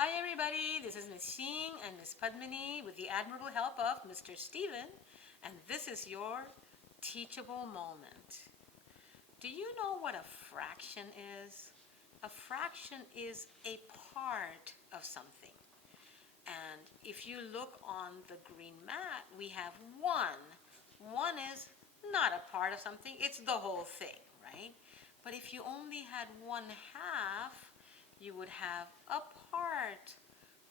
Hi everybody, this is Ms. Xing and Ms. Padmini with the admirable help of Mr. Stephen, and this is your teachable moment. Do you know what a fraction is? A fraction is a part of something. And if you look on the green mat, we have one. One is not a part of something, it's the whole thing, right? But if you only had one half, you would have a part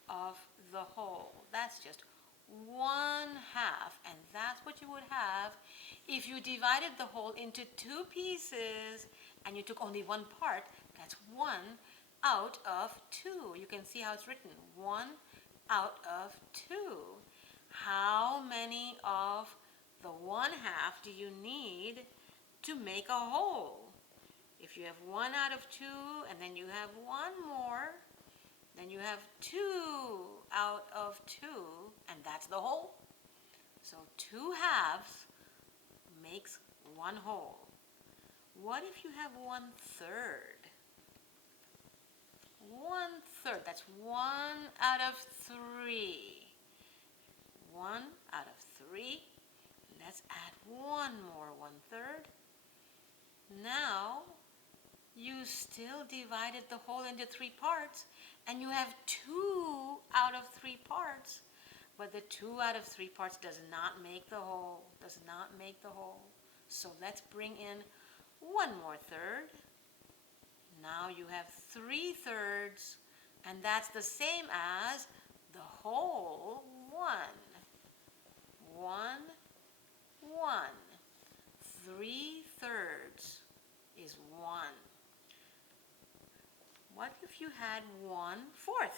of the whole. That's just one half, and that's what you would have if you divided the whole into two pieces and you took only one part. That's one out of two. You can see how it's written, one out of two. How many of the one half do you need to make a whole? If you have one out of two and then you have one more, then you have two out of two, and that's the whole. So two halves makes one whole. What if you have 1/3? 1/3, that's one out of three. One out of three. Let's add one more 1/3. Now you still divided the whole into three parts, and you have two out of three parts. But the two out of three parts does not make the whole, does not make the whole. So let's bring in one more third. Now you have 3/3, and that's the same as the whole one. One, one. 3/3 is one. What if you had 1/4?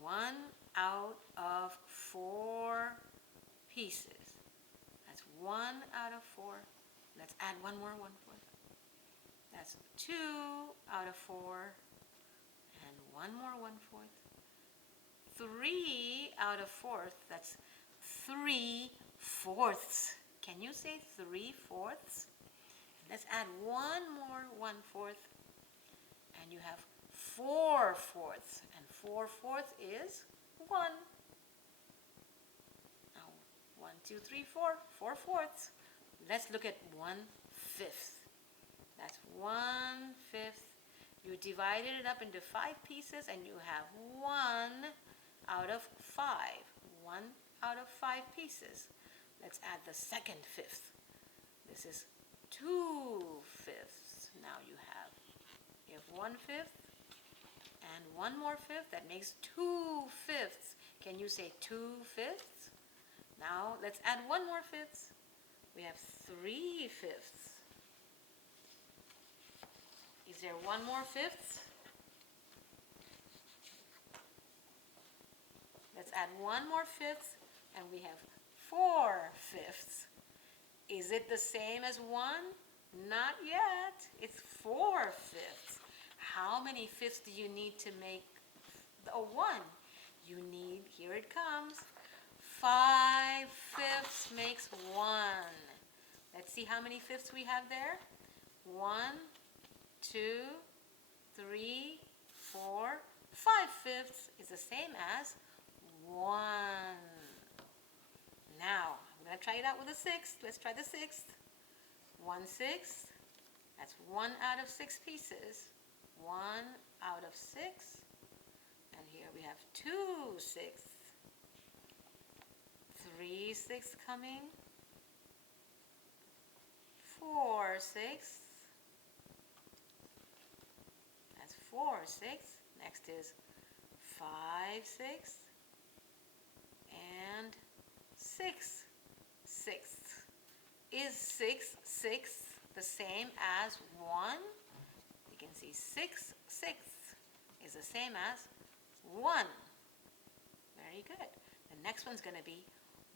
One out of four pieces. That's one out of four. Let's add one more 1/4. That's two out of four. And one more 1/4. 3/4. That's 3/4. Can you say 3/4? Let's add one more 1/4. And you have 4/4. And 4/4 is 1. Now, 1, 2, 3, 4. 4/4. Let's look at 1/5. That's 1/5. You divided it up into 5 pieces, and you have 1 out of 5. 1 out of 5 pieces. Let's add the second fifth. This is 2/5. Now you have 1/5 and one more fifth. That makes 2/5. Can you say 2/5? Now let's add one more fifth. We have 3/5. Is there one more fifth? Let's add one more fifth, and we have 4/5. Is it the same as 1? Not yet. It's 4/5. How many fifths do you need to make a 1? You need, here it comes, 5/5 makes 1. Let's see how many fifths we have there. 1, 2, 3, 4, 5/5 is the same as 1. Now, I'm going to try it out with a sixth. Let's try the sixth. 1/6. That's 1 out of 6 pieces. 1 out of 6. And here we have 2/6. 3/6 coming. 4/6. That's 4/6. Next is 5/6. And 6/6. Is 6/6 the same as 1? You can see 6/6 is the same as 1. Very good. The next one's going to be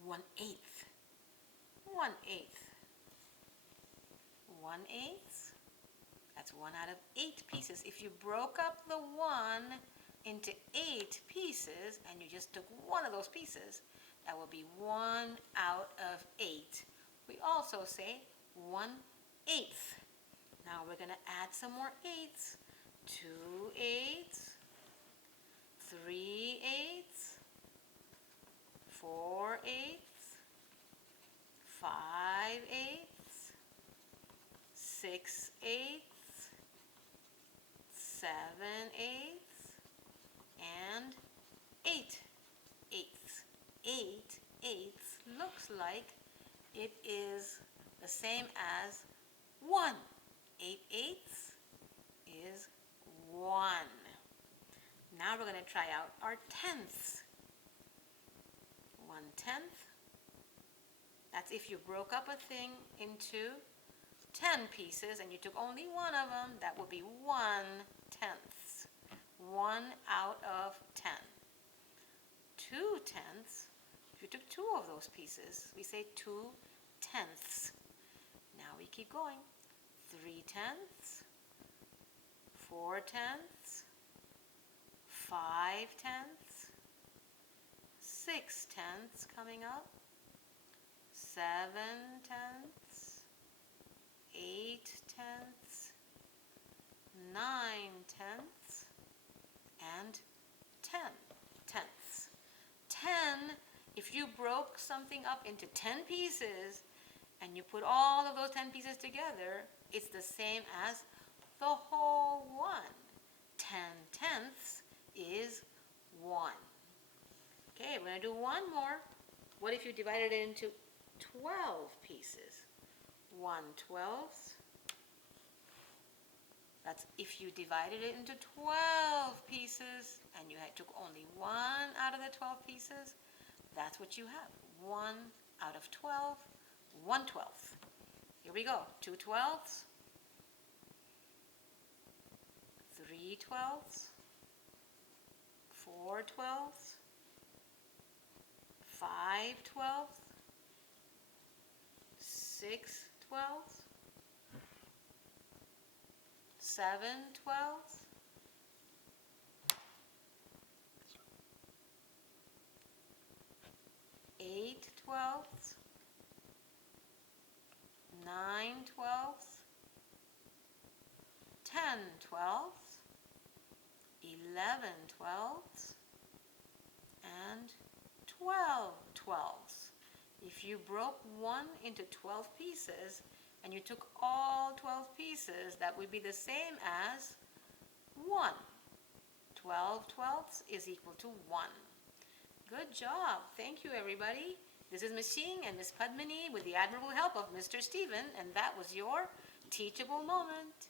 1/8. 1/8. 1/8. That's 1 out of 8 pieces. If you broke up the 1 into 8 pieces and you just took one of those pieces, that will be 1 out of 8. We also say 1/8. Now we're going to add some more 8s. 2 8s, 7/8 and 8/8. 8/8 looks like it is the same as 1. 8/8 is 1. Now we're going to try out our tenths. 1/10. That's if you broke up a thing into 10 pieces and you took only one of them, that would be 1/10. 1 out of 10. 2/10. If you took two of those pieces, we say 2/10. Now we keep going. 3/10. 4/10. 5/10. 6/10 coming up. 7/10. 8/10. 9/10. And 10/10. 10, if you broke something up into 10 pieces and you put all of those 10 pieces together, it's the same as the whole one. 10/10 is 1. Okay, we're going to do one more. What if you divided it into 12 pieces? 1/12. That's if you divided it into 12 pieces and you took only one out of the 12 pieces, that's what you have. 1 out of 12, 1/12. Here we go. 2/12. 3/12. 4/12. 5/12. 6/12. 7/12. 8/12. 9/12. 10/12. 11/12. And 12/12. If you broke one into 12 pieces and you took all 12 pieces, that would be the same as 1. 12/12 is equal to 1. Good job. Thank you, everybody. This is Ms. Shing and Ms. Padmini with the admirable help of Mr. Stephen, and that was your teachable moment.